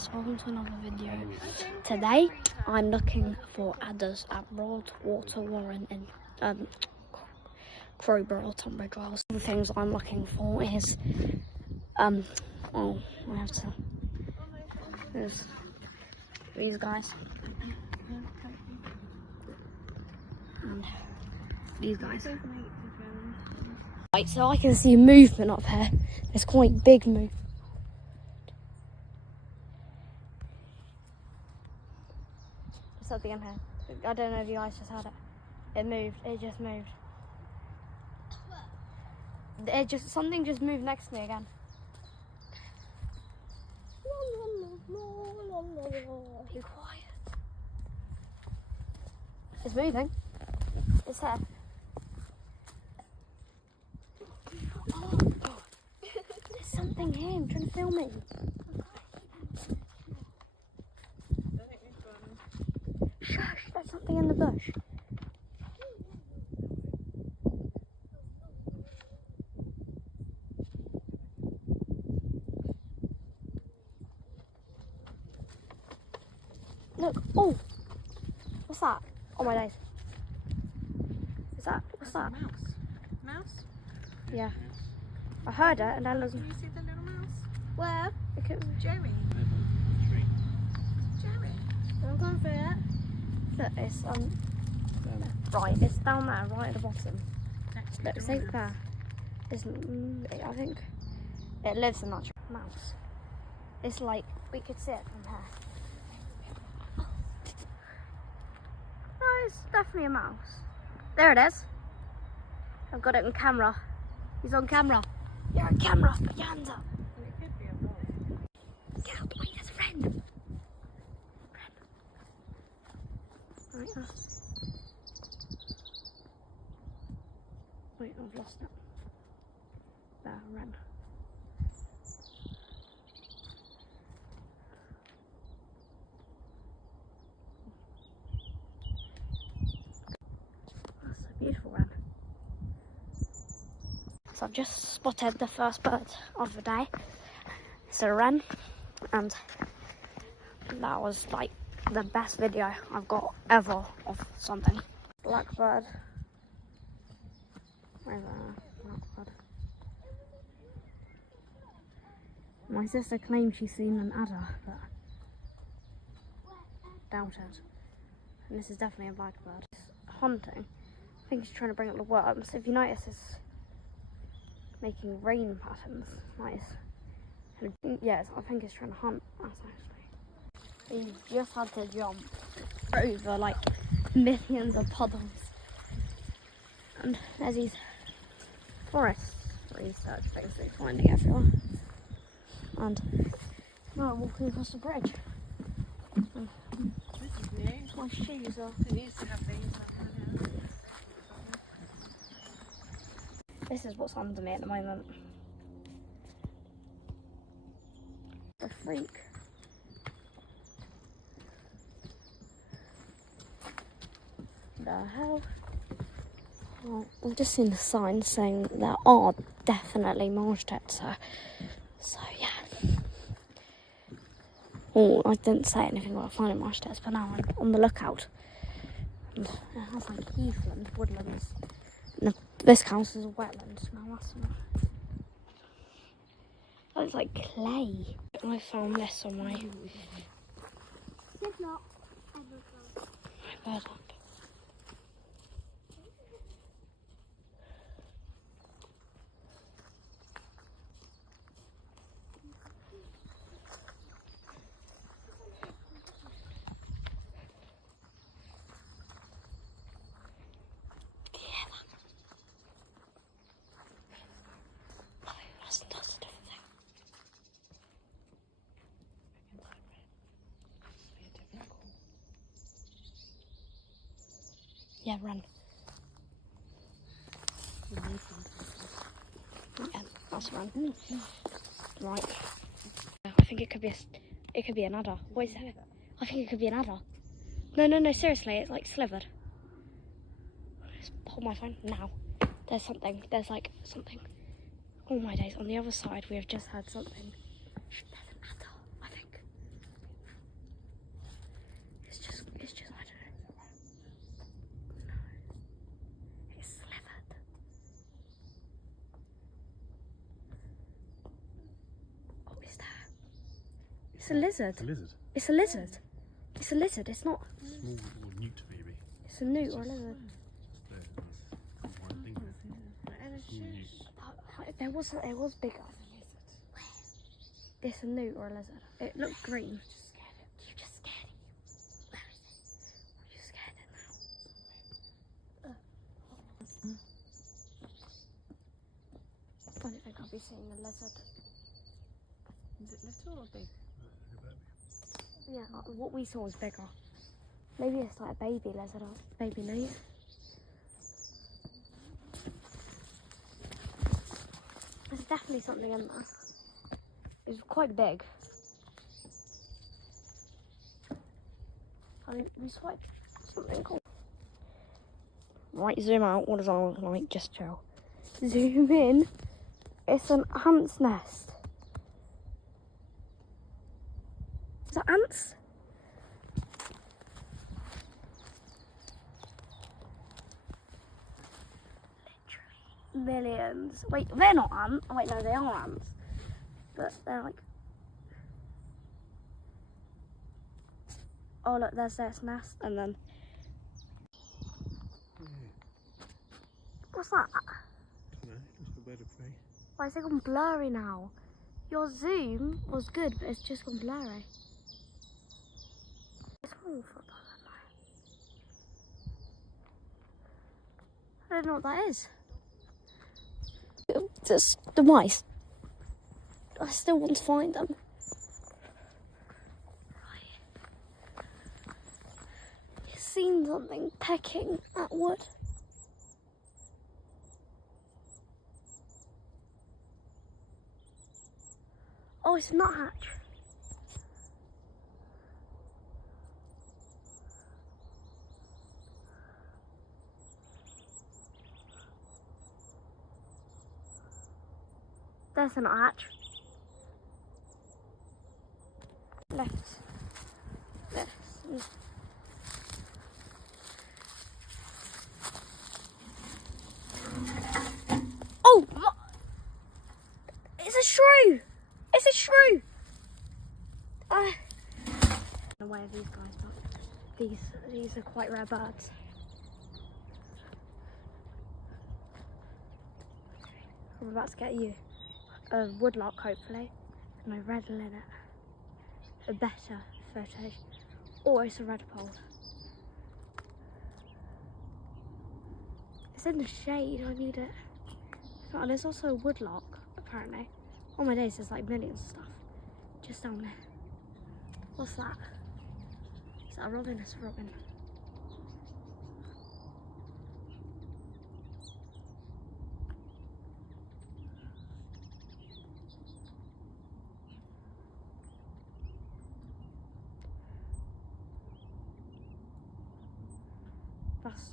guys, welcome to another video. Today I'm looking for adders at Broadwater Warren in Crowborough or Tunbridge Wells. The things I'm looking for is I have to, there's these guys and these guys. Right, so I can see movement up here. There's quite big movement. Something in here. I don't know if you guys just had it. It moved. It just moved. Something just moved next to me again. Be quiet. It's moving. It's there. Oh God. There's something here. I'm trying to film it. Shush, there's something in the bush. Look, oh, what's that? Oh my days. Is that, what's that? Mouse. Mouse? Yeah. I heard it and then there's... Can you see the little mouse? Where? Jerry. Jerry. I'm going for it. Look, it's right, it's down there, right at the bottom. Look, see there. It's, I think it lives in that mouse. It's like, we could see it from here. No, it's definitely a mouse. There it is. I've got it on camera. He's on camera. You're on camera. Put your hands up. It could be a boy. Get out the way, there's a friend. Right, wait, I've lost it. There, run. That's a beautiful wren. So I've just spotted the first bird of the day. It's a wren, and that was like the best video I've got ever of something. Blackbird. Where's that? Blackbird. My sister claims she's seen an adder, but doubt it. And this is definitely a blackbird. It's hunting. I think he's trying to bring up the worms. If you notice, it's making rain patterns. Nice. And yes, I think it's trying to hunt us actually. He just had to jump over like millions of puddles. And there's these forest research things that he's finding everywhere. And now I'm walking across the bridge. And This is new. my shoes are. It used to have these. This is what's under me at the moment. A freak. The hell? Well, I've just seen the sign saying there are definitely marsh tits, so yeah. Oh, I didn't say anything about finding marsh tits, but now I'm on the lookout. And it has like heathland, woodlands. And this counts as a wetland. Now that's that looks like clay. I found this on my bird app. Yeah, run. Yeah, that's run. Right. I think it could be an adder. What is that? I think it could be an adder. No, seriously, it's like slivered. Just hold my phone now. There's something. Oh my days. On the other side, we have just had something. There's an adder, I think. It's a lizard. It's a lizard. It's a lizard. It's a lizard. It's not. Small or newt maybe. It's a newt or a lizard. There, nice. One thing. And a Small newt. It was bigger. It's a newt or a lizard. It looked green. You just scared it. Where is it? You scared it now. I don't think I'll be seeing a lizard. Is it little or big? Yeah, what we saw was bigger. Maybe it's like a baby lizard or baby newt. There's definitely something in there. It's quite big. I mean, we saw something cool. Right, zoom out. What does that look like? Just chill. Zoom in. It's an ant's nest. Is that ants? Literally millions. Wait, they're not ants. Oh, wait, no, they are ants. But they're like... Oh, look, there's their nest. And then... What's that? No, just a bird of prey. Why is it gone blurry now? Your zoom was good, but it's just gone blurry. It's wrong for a I don't know what that is. Just the mice. I still want to find them. Right. You've seen something pecking at wood. Oh, it's a nuthatch. There's a nuthatch. Left. Left. Oh! It's a shrew! It's a shrew! Aware of these guys, but these are quite rare birds. I'm about to get you a woodlark, hopefully, and a red linnet, a better footage, or it's a redpoll. It's in the shade. I need it. Oh, there's also a woodlark, apparently. On my days, there's like millions of stuff just down there. What's that? Is that a robin? It's a robin.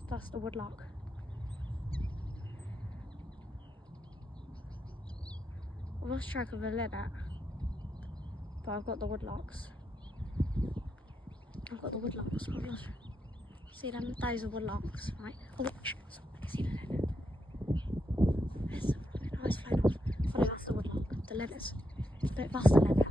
That's the woodlark. I've lost track of the linnet, but I've got the woodlarks. I've got the woodlarks. I've lost. See them? Those are woodlarks, right? Oh look, I can see the linnet. There's the robin. Oh, it's flown off. Oh no, that's the woodlark. The linnets. But that's the linnet.